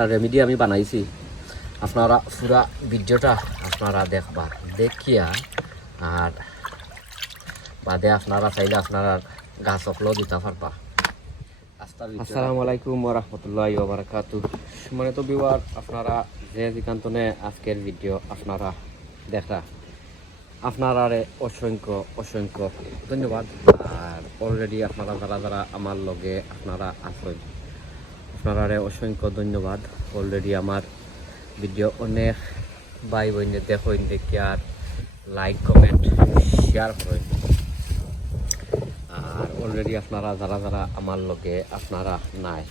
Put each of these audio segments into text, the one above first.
একটা রেমিডি আমি বানাইছি। আপনারা পুরা ভিডিওটা আপনারা দেখবা দেখিয়া আর বাদে আপনারা চাইলে আপনারা গাছ অকলেও দিতে পারবা। আসসালামু আলাইকুম রহমতুল্লাহ বারাকাতু মানে তো বিওয়ার আপনারা যে যেখানে আজকের ভিডিও আপনারা দেখা আপনারা অসংখ্য অসংখ্য ধন্যবাদ। আর অলরেডি আপনারা যারা যারা আমার লগে আপনারা আছেন আপনারা অসংখ্য ধন্যবাদ। অলরেডি আমার ভিডিও অনেক ভাই বোন দেখেন, দেখি আর লাইক কমেন্ট শেয়ার করেন। আর অলরেডি আপনারা, যারা যারা আমার লগে আপনারা নাই,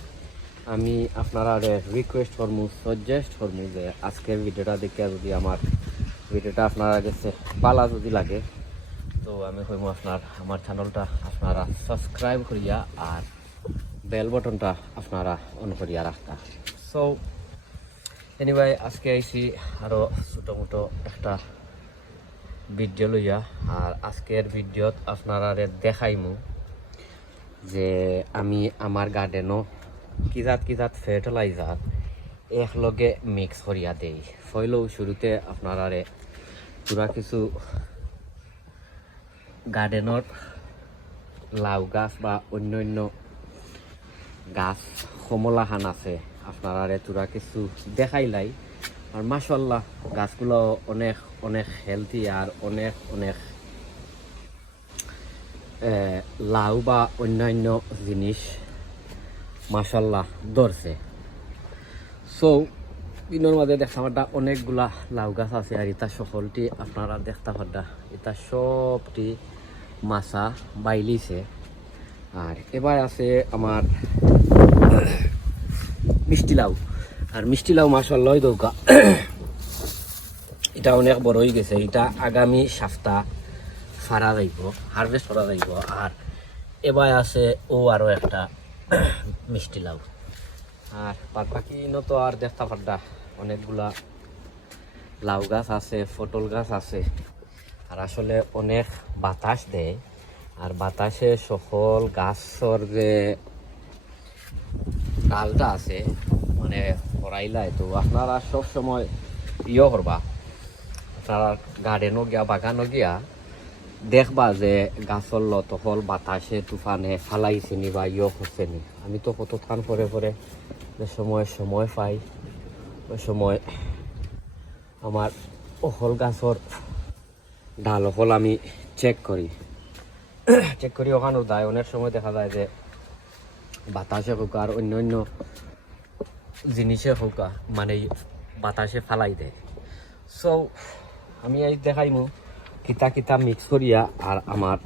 আমি আপনারা রিকোয়েস্ট করমু সাজেস্ট করমু যে আজকের ভিডিওটা দেখে যদি আমার ভিডিওটা আপনারা কাছে পালা যদি লাগে, তো আমি কইমু আপনার, আমার চ্যানেলটা আপনারা সাবস্ক্রাইব করিয়া আর বেল বটনটা আপনারা অন করিয়া রাখতা সো এনিওয়ে আজকে আইছি আরও ছোটো মোটো একটা ভিডিও লইয়া আর আজকের ভিডিওত আপনারা দেখাইমু যে আমি আমার গার্ডেনও কিজাত কিজাত ফার্টিলাইজার একলগে মিক্স করিয়া দেই। ফইলেও শুরুতে আপনারা পুরা কিছু গার্ডেনের লাউ গাছ বা অন্য অন্য গাছ কমলাহান আছে। আপনারা তোরা কিছু দেখাইলাই আর মাসাল্লাহ গাছগুলো অনেক অনেক হেলদি আর অনেক অনেক লাউ বা অন্যান্য জিনিস মাসাল্লাহ ধরছে। সো দিনের মাঝে দেখতে পারটা অনেকগুলা লাউ গাছ আছে আর এটা সকলটি আপনারা দেখতে পারটা এটা সবটি মাছা বাইলিছে। আর এবার আছে আমার মিষ্টি লাউ। আর মিষ্টি লাউ মাসাল্লাহ দৌকা। এটা অনেক বড় হয়ে গেছে। এটা আগামী সপ্তাহ ফারা যাইব হারভেস্ট করা যাইব। আর এবার আছে ও আরও একটা মিষ্টি লাউ। আর বাদ বাকি তো আর দেখতে পারডা অনেকগুলা লাউ গাছ আছে, পটল গাছ আছে। আর আসলে অনেক বাতাস দেয়। আর বাতাসে সকল গাছর যে ডালটা আছে মানে হরাইলাই তো। আপনারা সব সময় ইয়ে করবা। আপনারা গার্ডেনও গিয়া, বাগানও গিয়া দেখবা যে গাছর লত হল বাতাসে, তুফানে ফালাইছে নি বা ইয়ে করছে নি। আমি তো কত থান পরে পরে যে সময় সময় পাই। ওই সময় আমার অহল গাছর ডাল অকল আমি চেক করি। চেক করি, ওখানেও দেয় অনেক সময় দেখা যায় যে বাতাসে হোক আর অন্য অন্য জিনিসে হোক মানে বাতাসে ফালাই দেয়। সো আমি এই দেখাইমু কিতা কিতা মিক্স করিয়া আর আমার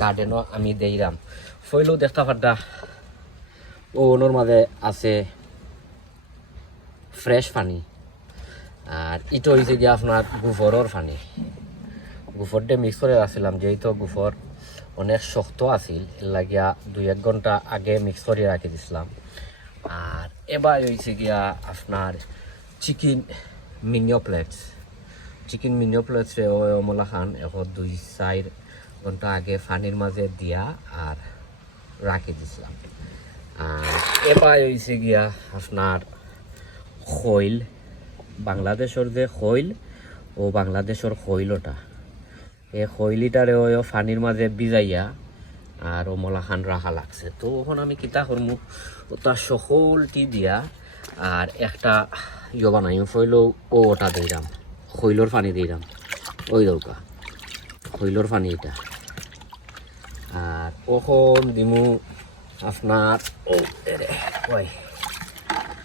গার্ডেনও আমি দেইরাম। ফইলেও দেখতে পারদা ও ওনোর মাঝে আছে ফ্রেশ পানি। আর ইটো হয়েছে গিয়ে আপনার গুফরের পানি। গুফর দিয়ে মিক্স করে রাখছিলাম, যেহেতু গুফর অনেক শক্ত আছিল লাগিয়া দুই এক ঘণ্টা আগে মিক্স করে রাখি দিছিলাম। আর এবার হয়েছে গিয়া আপনার চিকেন মিনিও প্লেটস চিকেন মিনিও প্লেটসে অমলা খান এখন দুই চার ঘণ্টা আগে পানির মাঝে দিয়া আর রাখি দিছিলাম। আর এবার হয়েছে গিয়া আপনার খৈল, বাংলাদেশের যে খৈল ও বাংলাদেশের খৈলটা। এই খৈলিটারে ওই ফানির মাঝে ভিজাইয়া আর ওমলা খান রাখা লাগছে। তো ওখানে আমি কিতা করমু ওটা সকলটি দিয়া আর একটা ইয়ে বানাই ফইলেও ও ওটা দিলাম খৈলর পানি দিলাম ওই দৌকা খৈলর পানি এটা। আর ওখন দিমু আপনার ওই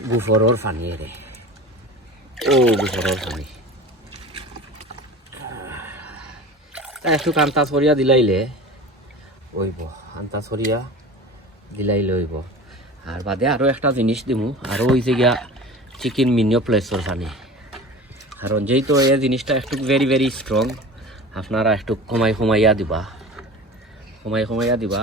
গুফরর পানি এরে ও গুফরর পানি তা একটু কান্তা ছড়িয়া দিলাইলে ওইব কান্তা ছড়িয়া দিলাইলে ওইব। আর বাদে আরও একটা জিনিস দিমু আরও ওই যে গিয়া চিকেন মিনিও প্লেসর পানি কারণ যেহেতু এই জিনিসটা একটু ভেরি ভেরি স্ট্রং আপনারা একটু কমাই কমাইয়া দিবা। কমাই কমাইয়া দিবা।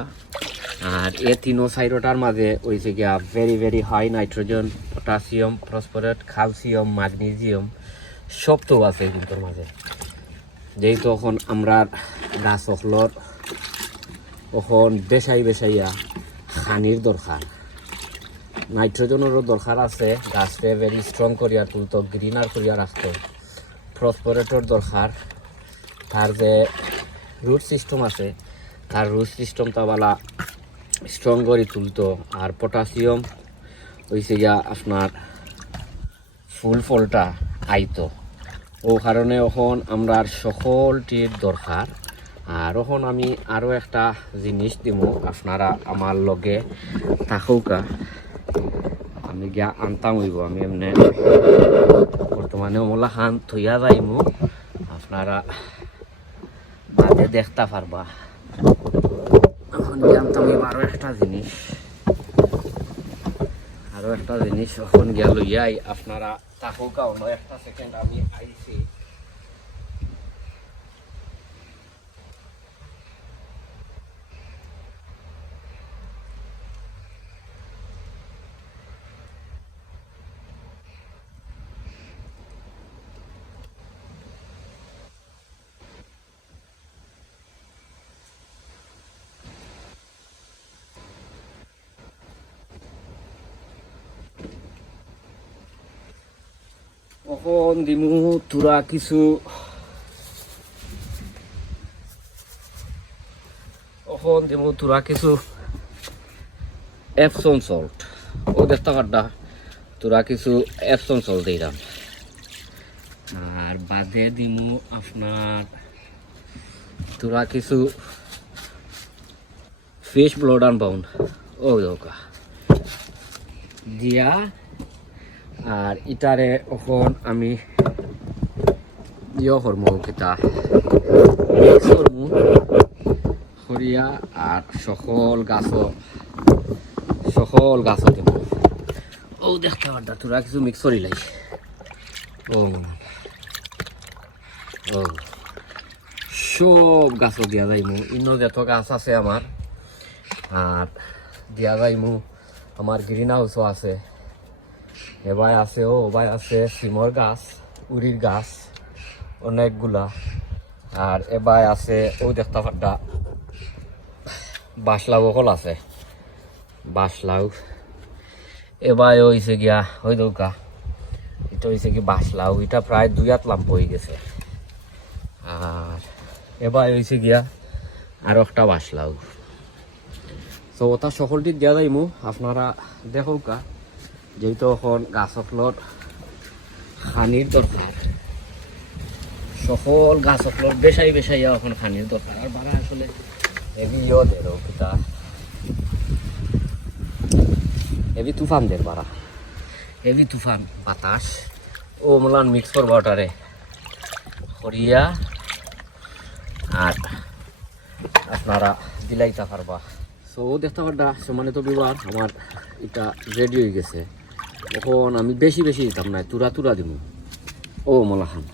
আর এ তিনো চাইরোটার মাঝে ওইছে গিয়া very very high nitrogen potassium phosphate calcium magnesium সব তো আছে কিন্তু মাঝে যেহেতু এখন আমরা গাছ অখলর এখন বেসাই বেসাইয়া খানির দরকার। নাইট্রোজেনেরও দরকার আছে, গাছকে ভেরি স্ট্রং করিয়া তুলতো গ্রিনার করিয়া রাখতো ফসফরেটর দরকার তার যে রুট সিস্টেম আছে তার রুট সিস্টেমটা বালা স্ট্রং করে তুলতো। আর পটাশিয়াম হয়েছে গিয়া আপনার ফুল ফলটা আইতো ও কারণে এখন আমরা সকলটির দরকার। আর এখন আমি আরও একটা জিনিস দিব আপনারা আমার লগে থাকুকা। আমি গিয়া আনতাম হইব, আমি এমনি বর্তমানে ওমলা খান থইয়া যাইমু। আপনারা দেখতে পারবা। এখন গিয়ে আনতাম হইব আরও একটা জিনিস। আরও একটা জিনিস এখন গেল ইয়াই আপনারা থাকুক একটা সেকেন্ড আমি আইছি। এখন দিমু, তুরা কিছু? এখন দিমু, তুরা কিছু? এপসন সল্ট ও দেখতে কাটটা তোরা কিছু এপসন সল্ট দিলাম আর বাদে দিমু আপনার, তোরা কিছু ফিশ ব্লড অ্যান্ড বাউন্ড ও দোকা দিয়া আর ইটারে এখন আমি ইয় করমু সরিয়া আর সকল গাছ সকল গাছ দিব ও দেখতে পারতা তোরা কিছু মিক্স করি লাই। ও সব গাছ দিয়া যাইমু। ইনো যত গাছ আছে আমার আর দিয়া যাইমু। আমার গ্রিন হাউসও আছে। এবার আছে, ও ভাই আছে, সিমর গাছ উড়ির গাছ, অনেকগুলা। আর এবার আছে, ও দেখতে পাড্ডা বাসলাও অকল আছে, বাসলাও। এবার হয়েছে গিয়া, ওই দৌকা, এটা হয়েছে কি বাসলাও, এটা প্রায় দুই হাত লাম্প হয়ে গেছে। আর এবার হয়েছে গিয়া আর একটা বাসলাও। তো ওটা সকলটি দিয়া যাইমু, আপনারা দেখৌকা যেহেতু এখন গাছকলর খানির দরকার। সকল গাছকলর বেশাই বেশাইয়া এখন খানির দরকার। আর বারা আসলে এবি ইয় দের কিতা এবি তুফান দের বারা এবি তুফান, বাতাস। ও মলান মিক্স করব ওটারে। সরিয়া আর আপনারা দিলাইতে পারবা। সো দেখতে সমানে তো বিবার আমার এটা রেডি হয়ে গেছে। এখন আমি বেশি বেশি দিতাম না তুরা তুরা দিব ও মলাখান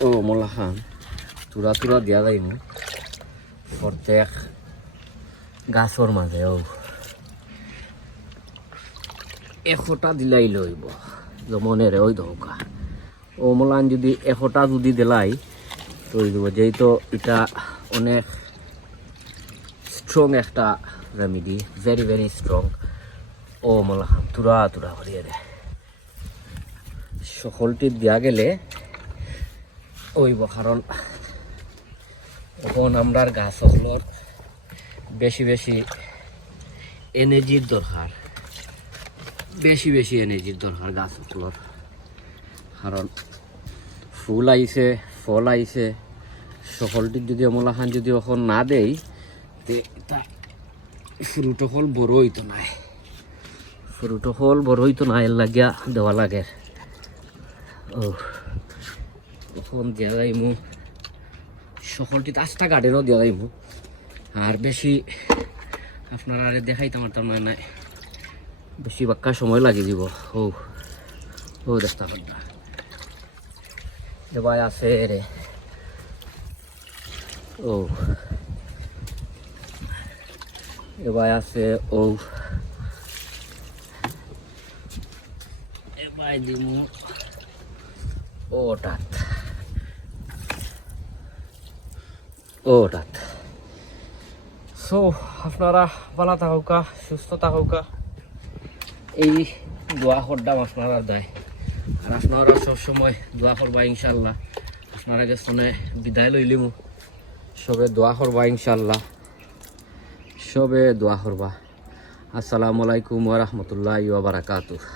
ও মলাখান, তুরা তুরা দিয়া যাইম। প্রত্যেক গাছর মাঝে ও এশটা দিলাই লইব জমনেরে ওই দৌকা ও মলান যদি এশটা যদি দিলাই তো দিব যেহেতু এটা অনেক স্ট্রং একটা রেমিডি ভেরি ভেরি স্ট্রং ও মলাহাম তুরা তুরা করিয়ে দে। সকলটি দিয়া গেলে ওইব কারণ এখন আমরার গাছ হলোর বেশি বেশি এনার্জির দরকার। বেশি বেশি এনার্জির দরকার গাছ কারণ ফুল আইছে, ফল আইছে, সকলটি যদি অমলাখান যদি এখন না দেই, তে ফ্রুট ফল বড় হইতো নাই। ফ্রুট হল বড় হইতো না এর লাগিয়া দেওয়া লাগে। ও এখন দিয়া যাইমু। সকলটি আস্তা গার্ডেনও দিয়া যাইমু। আর বেশি আপনার আরে দেখাইতে পারতাম না নাই। বেশি বাক্কা সময় লাগে দিব। ও ও দেখতে পারবা এবার আছে রে। ও এবার আছে ও এবার দিমু ওটাত ওটাত সো আপনারা ভালো থাকুকা সুস্থ থাকুকা। এই দোয়া করতাম আপনারা দেয়। আর আপনারা সবসময় দোয়া করবা ইনশাল্লাহ আপনারা গেছনে বিদায় লইলিমু সবে দোয়া করবা ইনশাল্লাহ সবে দোয়া করবা। আসসালামু আলাইকুম ওয়া রাহমাতুল্লাহি ওয়া বারাকাতুহু।